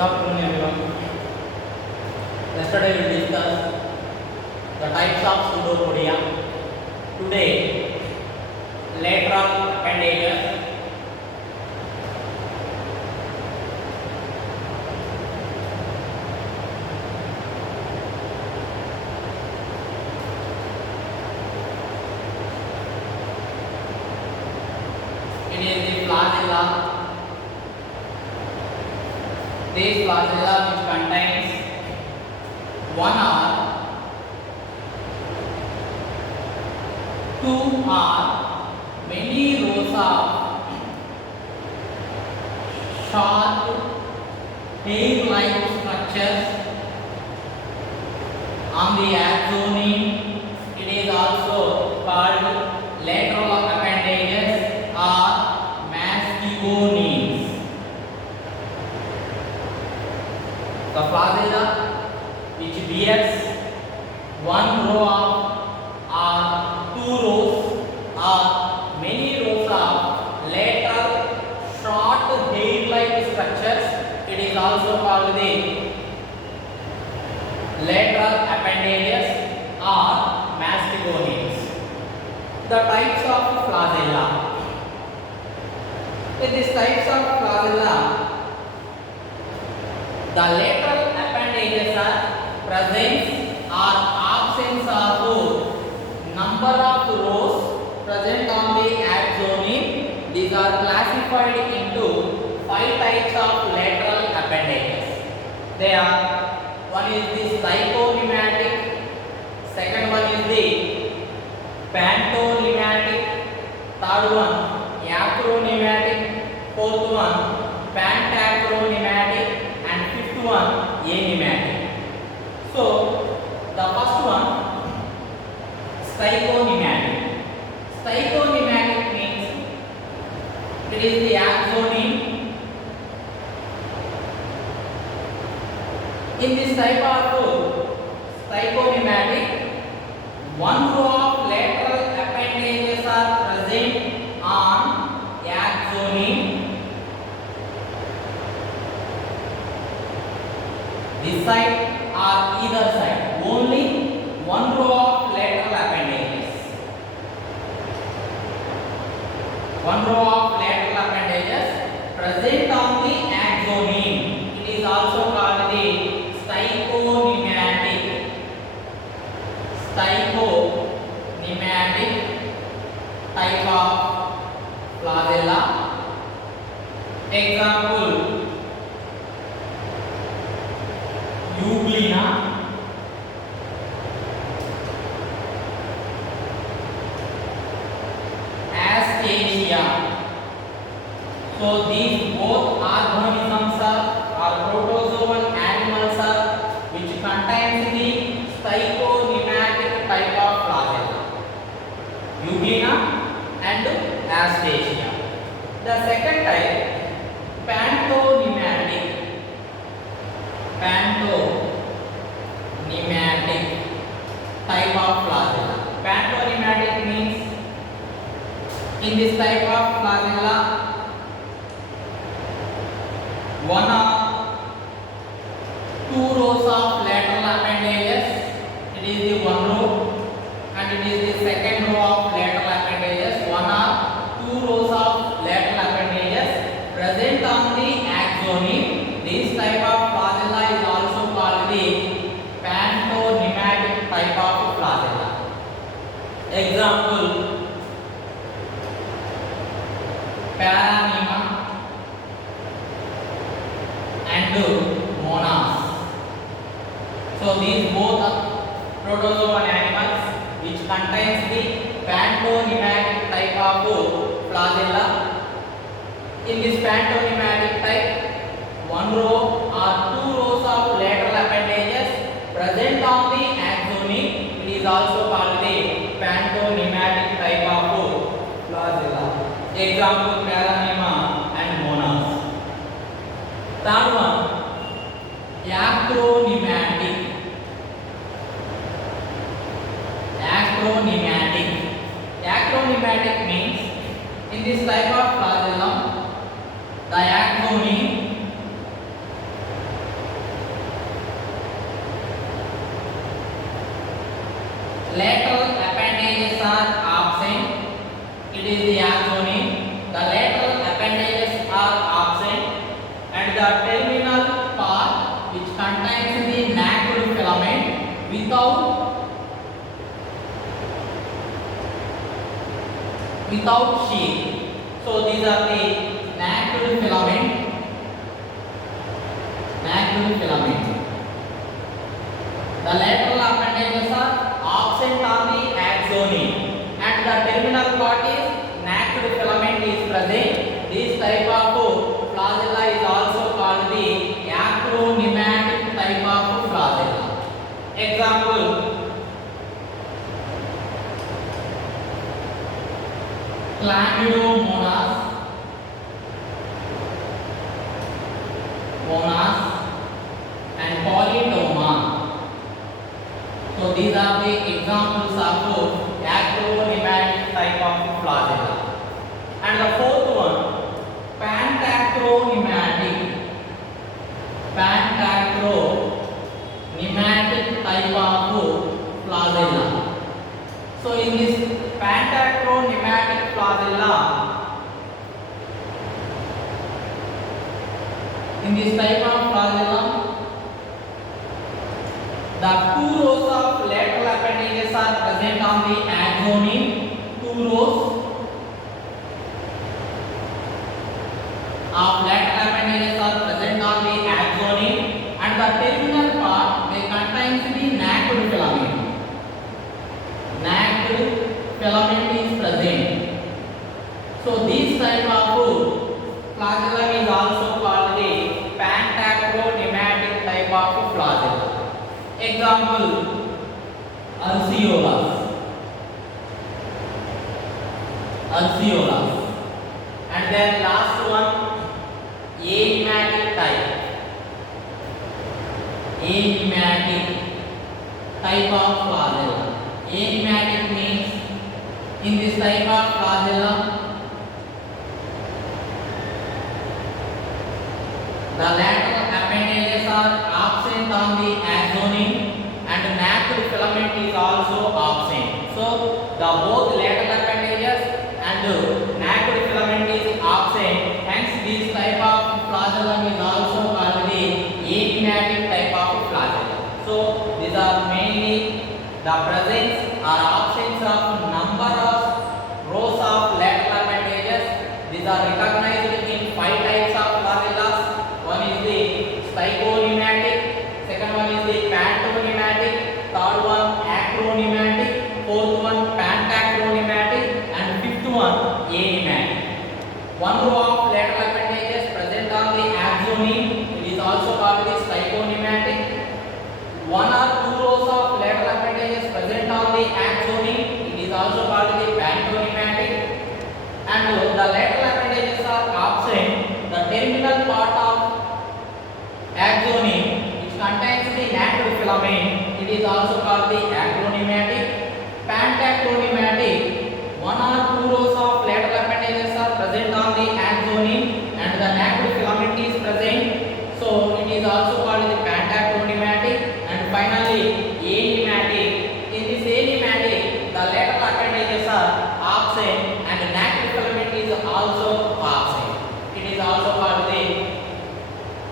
afternoon, everyone. Yesterday we discussed the types of pseudopodia. Today, lateral appendages. It is the flagella. This flagella which contains one or two or many rows of sharp hair-like structures on the axoneme. It is also called lateral appendages or masculinees. The flagella which bears one row of or two rows or many rows of lateral short hair-like structures. It is also called the lateral appendages or masculinees. The types of flagella. In these types of flagella, the lateral appendages are presence or absence of number of rows present on the axoneme. These are classified into 5 types of lateral appendages. They are: one is the zygomatic, second one is the pantolematic, third one acronematic, fourth one pentacronematic, one anematic. So the first one, stygonematic. Stygonematic means it is the axoneme. In this type of stygonematic, one row of lateral appendages are present on axoneme. This side or either side, only one row of lateral appendages. One row of lateral appendages present on the axoneme. It is also called the stygonematic. Stygonematic type of flagella. Example: Euglena, Astacia. So these both organisms are protozoan animals which contains the stygonematic type of flagella, Euglena and Astacia. The second type, pantolematic. Pantolematic type of flagella. Pantolematic means in this type of flagella, one or two rows of lateral appendages. It is the one row, and it is the second row of lateral appendages. One or two rows of lateral appendages present on the axoneme. This type of flagella is also called the pantolematic type of flagella. Example: Paranema and Monas. So these both are protozoan animals which contains the pantolematic type of flagella. In this pantolematic type, one row or two rows of lateral appendages present on the axoneme. It is also called the pantolematic type of flagella. Example: Paranema and Monas. Third one, acronematic. Acronematic means in this type of flagellum, the axoneme lateral appendages are absent. It is the axon. The lateral appendages are absent, and the terminal part which contains the napped filament without sheath. So these are the napped filament. The lateral appendages are absent on the axon, and the terminal part is napped filament is present. This type of flagella is also called the acronematic type of flagella. Example: Chlamydomonas, and Polydoma. So these are the examples of acronematic type of flagella. And the fourth one, pantacronematic type of flagella. So in this pantacronematic flagella, in this type of flagella, the two rows of lateral appendages are present on the axon. Two rows of lateral appendages are present on the axon, and the terminal part may contains the napped filament. Napped filament is present. So this type of flagella is also called the pantacronematic type of flagella. Example: Urceolus, and then last one, anematic type of flagella. Anematic means in this type of flagella, the lateral appendages are absent on the axon, and napped filament is also absent. So the both lateral appendages and napped filament is absent. Hence this type of flagella is also called the anematic type of flagella. So these are mainly the presence or absence of number of rows of lateral appendages. These are recognized in 5 types of flagellas. One is the stichonematic, second one is the pantonematic, third one acronematic, fourth one pantacronematic, and fifth one anematic. One row of lateral appendages present on the axon, it is also called the stichonematic. One or two rows of lateral appendages present on the axon, it is also called the pantonematic. And the lateral appendages are absent. The terminal part of axon which contains the napped filament, it is also called the acronematic. Pantacronematic, one or two rows of lateral appendages are present on the axon, and the napped filament is present. So it is also called the pantacronematic. And finally anematic. In this anematic, the lateral appendages are absent and the napped filament is also absent. It is also called the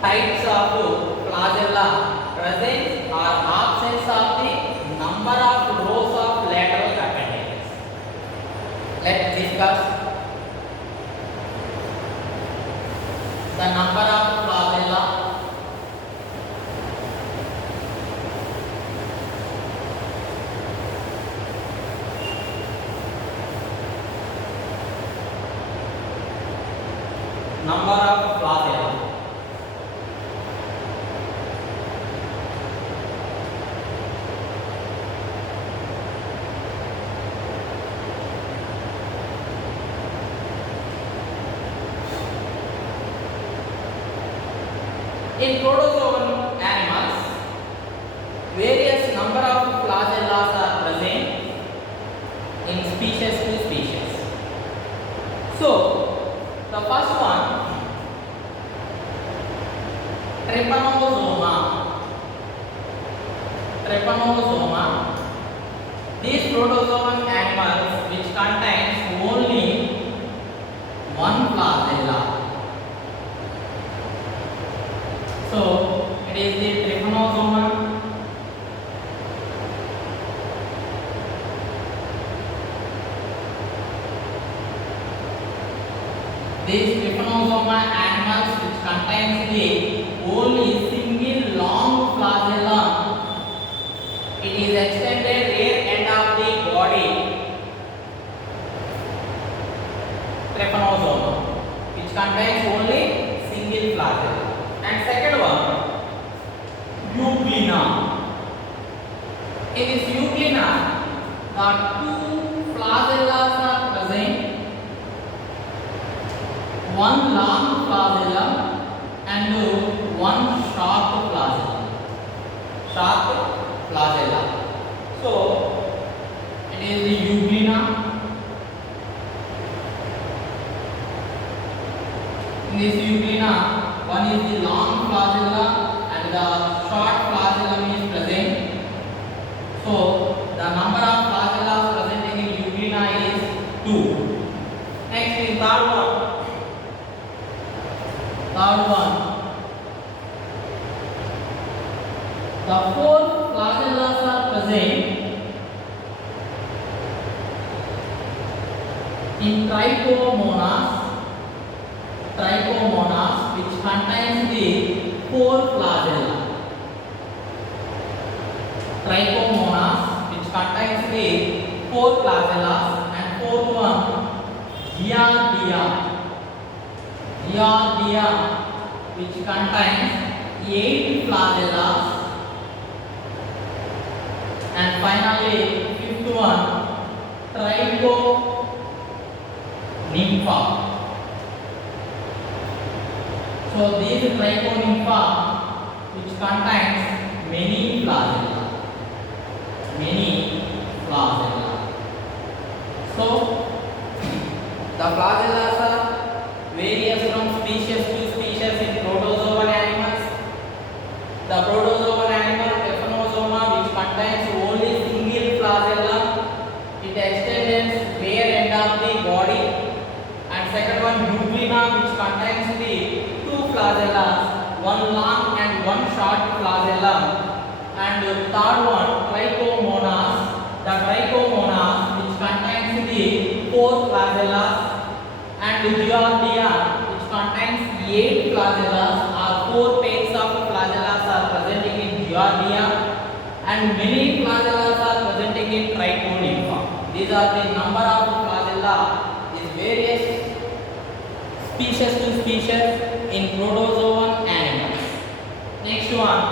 types of flagella, presence or absence of the number of rows of lateral appendages. Let's discuss the number of flagella. Number of flagella. In protozoan animals, various number of flagellas are present in species to species. So, the first one, Trypanosoma. these protozoan animals which contains only one flagella. So it is the Trypanosoma. These Trypanosoma animals which contains the only single long flagellum. It is extended rear end of the body. Trypanosoma which contains only single flagellum. And second one, Euglena. In this Euglena, the two flagella are present. One long flagellum and one short flagellum. Short flagella. So it is the Euglena. In this Euglena, one is the long flagella and the short flagellum is present. So the number of flagella present in Euglena is 2. Next is third one. The 4 flagella are present in Trichomonas, which contains the 4 flagella. Trichomonas which contains the 4 flagella, and fourth one, Giardia, which contains 8 flagella, and finally fifth one, Trichonympha. So these Trichonympha which contains many flagella. So the flagella are various from species to species in protozoan animals. The protozoan animal Trypanosoma which contains only single flagella. It extends rear end of the body. And second one, Euglena, which contains the 2 flagella, one long and one short flagellum. And third one, Trichomonas, which contains the 4 flagella. And Giardia, which contains 8 flagella, or 4 pairs of flagella are presenting in Giardia, and many flagella are presenting in Trichonympha. These are the number of flagella is various species to species in protozoan animals. Next one,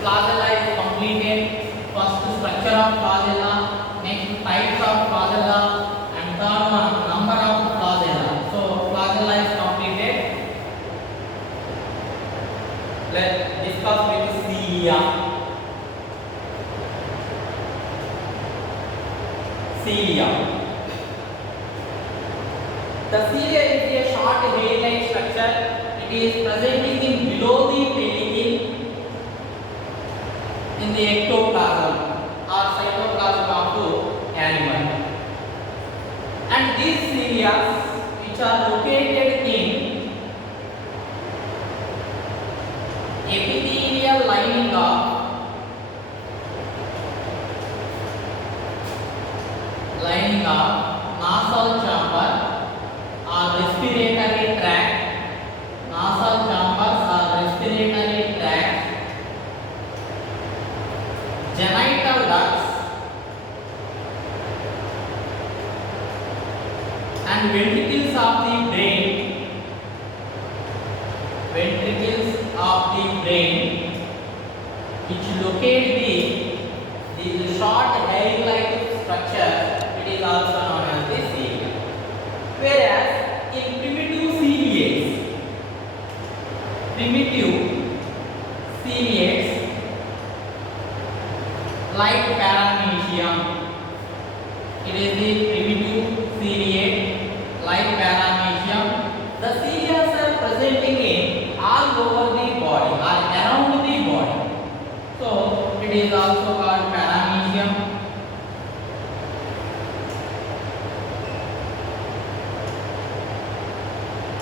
flagella is completed. First, structure of flagella, next types of flagella, and third one, number of flagella. So flagella is completed. Let's discuss with cilia. The cilia is a short hair-like structure. It is presenting in below the pellicle in the ectoplasm or cytoplasm of the animal. And these cilia which are located in epithelial lining of nasal chamber or respiratory tract, genital ducts, and ventricles of the brain. Which locate the short hair-like structure. It is also known as the cilia. Whereas in primitive ciliates like Paramecium, it is the primitive ciliate like Paramecium. The cilia are presenting in all over the body or around the body. So it is also called Paramecium.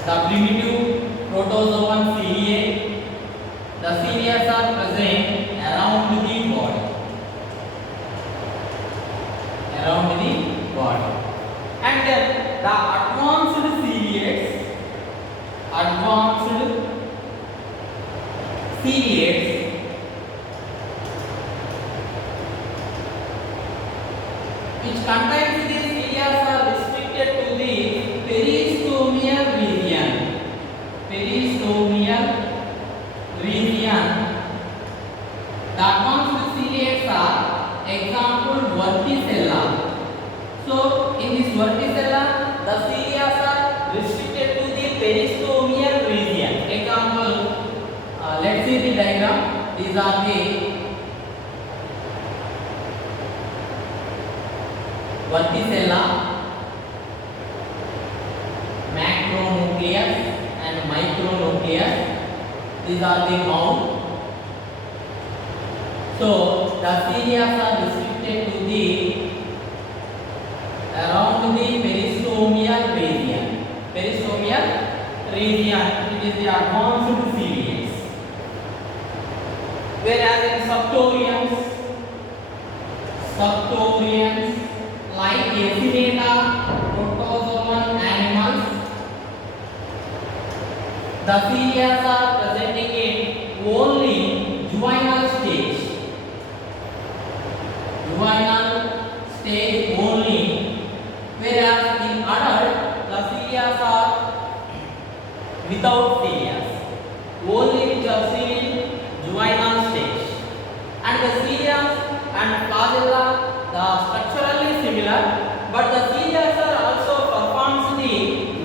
the primitive protozoan ciliate. The cilia are present around the body. Around the body. And then the advanced ciliates which contains these cilia are restricted to the peristomial region. The advanced ciliates are example verticella. So in this verticella, the cilia are restricted to the peristomial region. Example, let's see the diagram. These are the verticella, macronucleus and micronucleus. These are the mouth. So the cilia are restricted to the around the peristomial region. It is the advanced ciliates. Whereas in Suctorians like Acineta, protozoan animals, the cilia are presenting in only juvenile stage only, whereas in adult the cilia are without cilia, only which are seen in juvenile stage. And the cilia and flagella, the structurally similar, but the cilia are also performs the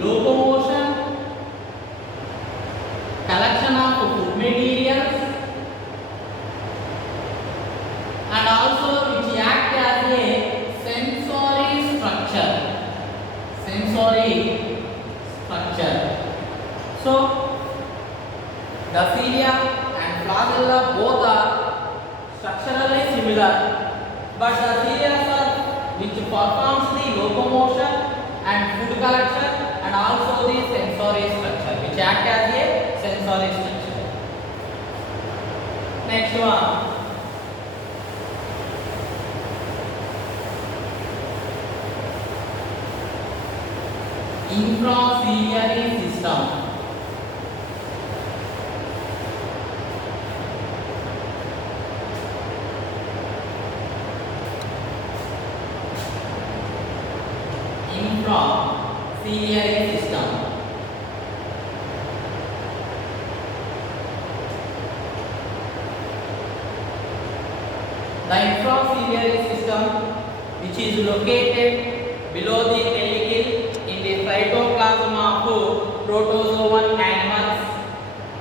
locomotion, collection of food materials, and also which act as a sensory structure. So the cilia and flagella both are structurally similar, but the cilia are which performs the locomotion and food collection and also the sensory structure, which act as a sensory structure. Next one. Infraciliary system. Infraciliary system. The infraciliary system, which is located below the pellicle in the cytoplasm of protozoan animals.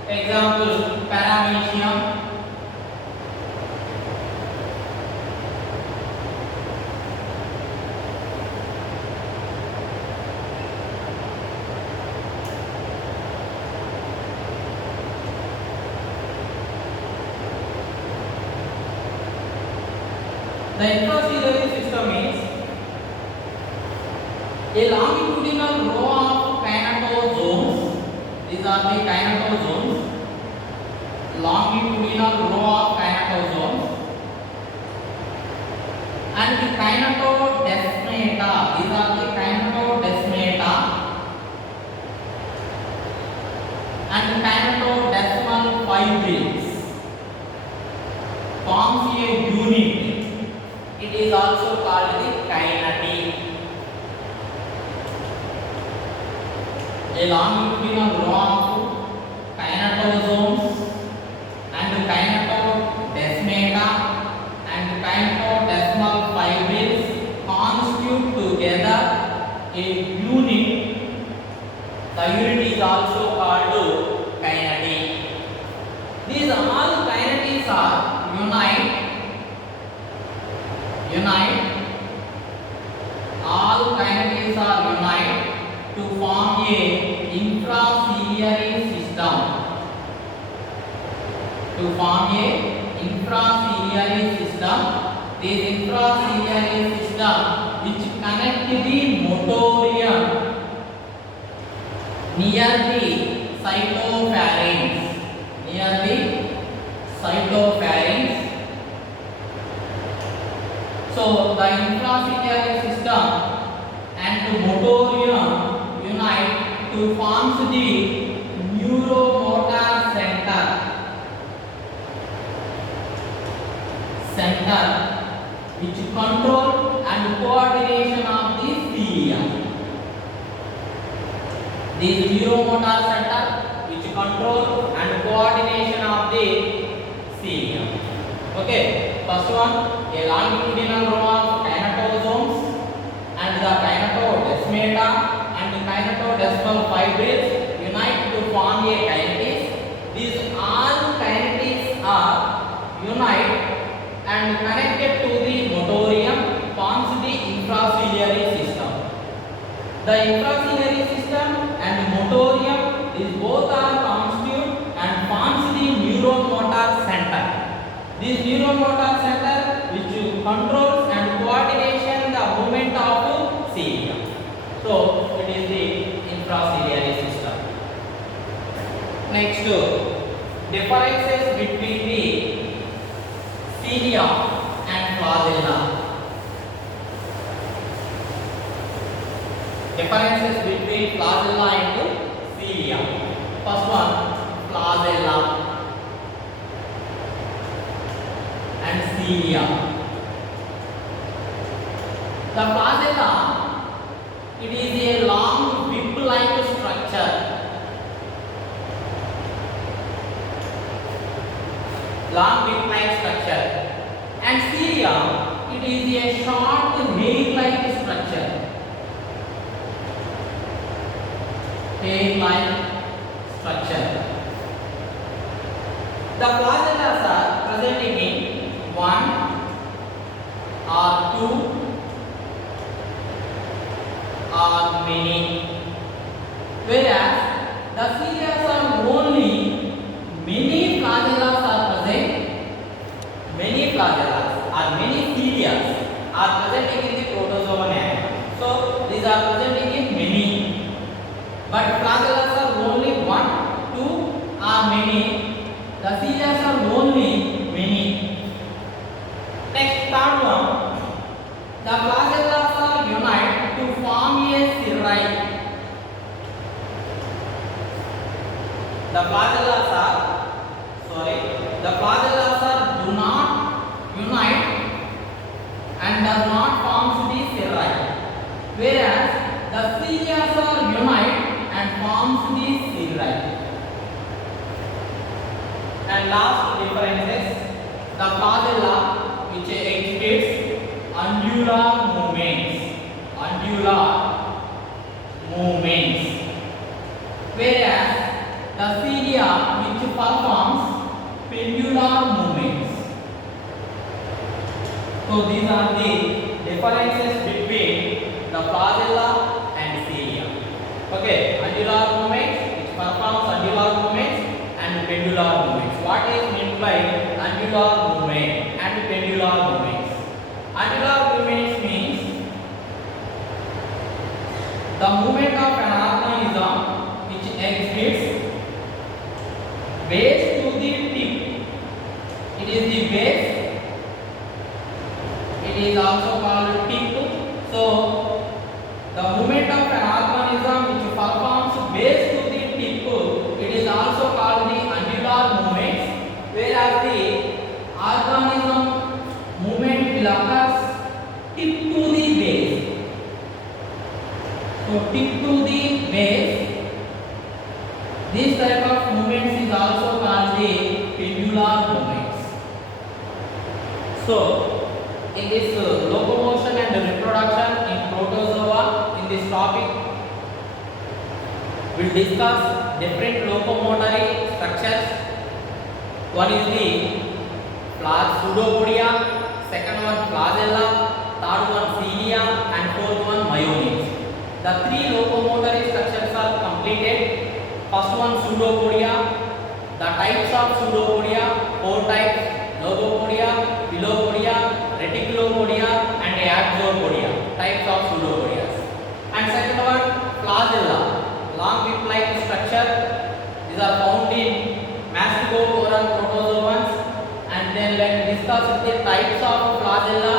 Example, Paramecium. The infraciliary system means a longitudinal row of kinetozones. These are the kinetozones. Longitudinal row of kinetozones. And the kinetodesmata. These are the kinetodesmata. And kinetodesmal fibrils forms a unit. It is also called the kinety. A longitudinal row of kinetozones and kinetodesmata and kinetodesmal fibrils constitute together a unit. The unit is also called kinety. These all kineties are all kineties are unite to form a infraciliary system. This infraciliary system which connect the motorium near the cytopharynx, near the cytopharynx. So the infraciliary system and the motorium unite to form the neuromotor center, which control and coordination of the cilia. This neuromotor center which control and coordination of the cilia. Okay, first one, a longitudinal row of kinetosomes and the kinetodesmata and the kinetodesmal fibrils unite to form a kinetis. These all kinetics are unite and connected to the motorium forms the infraciliary system. The infraciliary system and motorium, these both are constitute and forms the neuromotor center. This neuromotor center which controls and coordination the movement of cilia. So it is the infraciliary system. Next, differences between the cilia and flagella. Differences between flagella and cilia. First one, flagella and cilia. The flagella, it is a long whip-like structure. Long whip-like structure. And cilia, it is a short hair-like structure. Hair-like structure. The flagellas are presenting in one or two or many, whereas the cilia are only many flagellas are present. Many flagellas or many cilia are presenting in the protozoan area. So these are presenting in many, but flagellas are only one, two or many. The cilia are only many. Next, third one, the flagellas are unite to form a cirri. The flagellas are do not unite and does not form the cirri, whereas the cilia are unite and forms the cirri. And last differences, the flagella which exhibits angular movements, whereas the cilia which performs pendular movements. So these are the differences between the flagella and cilia. Okay, angular movements which performs angular movements and pendular movements. What is meant by angular movement and pendular movements? Angular movements means the movement of an organism which exhibits base to the tip. It is the base. It is also called tip. So the movement of an organism which performs base to the tip, it is also called the angular movements, whereas the organism movement will occur tip to the base. So tip to the base, this type of movements is also called the pendular movements. So in this locomotion and reproduction in protozoa, in this topic we will discuss different locomotory structures. One is the pseudopodia, second one flagella, third one cilia, and fourth one myonids. The three locomotory structures are completed. First one, pseudopodia. The types of pseudopodia, 4 types: logopodia, filopodia, reticulopodia, and axopodia. Types of pseudopodias. And second one, flagella, long whip-like And then let's discuss the types of flagella.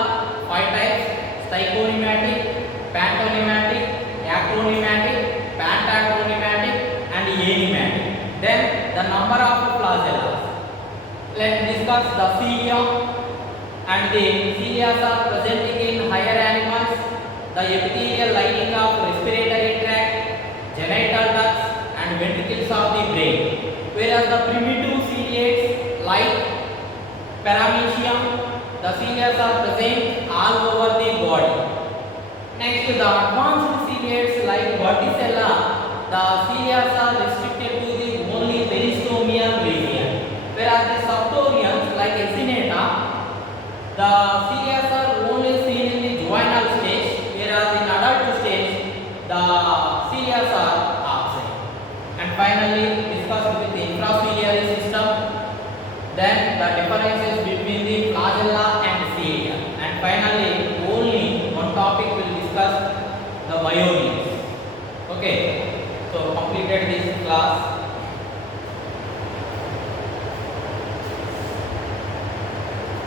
5 types: stychonematic, pantonymatic, acronematic, pentacronematic, and anematic. Then the number of flagella. Let's discuss the cilia. And the cilia are presenting in higher animals. The epithelial lining of respiratory tract, genital ducts, and ventricles of the brain. Whereas the primitive ciliates like paramecium, the cilia are present all over the body. Next, the advanced ciliates like Verticella, the cilia are restricted to the only peristomial region. Whereas the subtorians like Echinata, the cilia are only seen in the juvenile stage. Whereas in adult stage, the cilia are absent. And finally, discuss with the intraciliary system. Then the differences between the flagella and cilia. And finally, only one topic will discuss the myomes. Okay, so completed this class.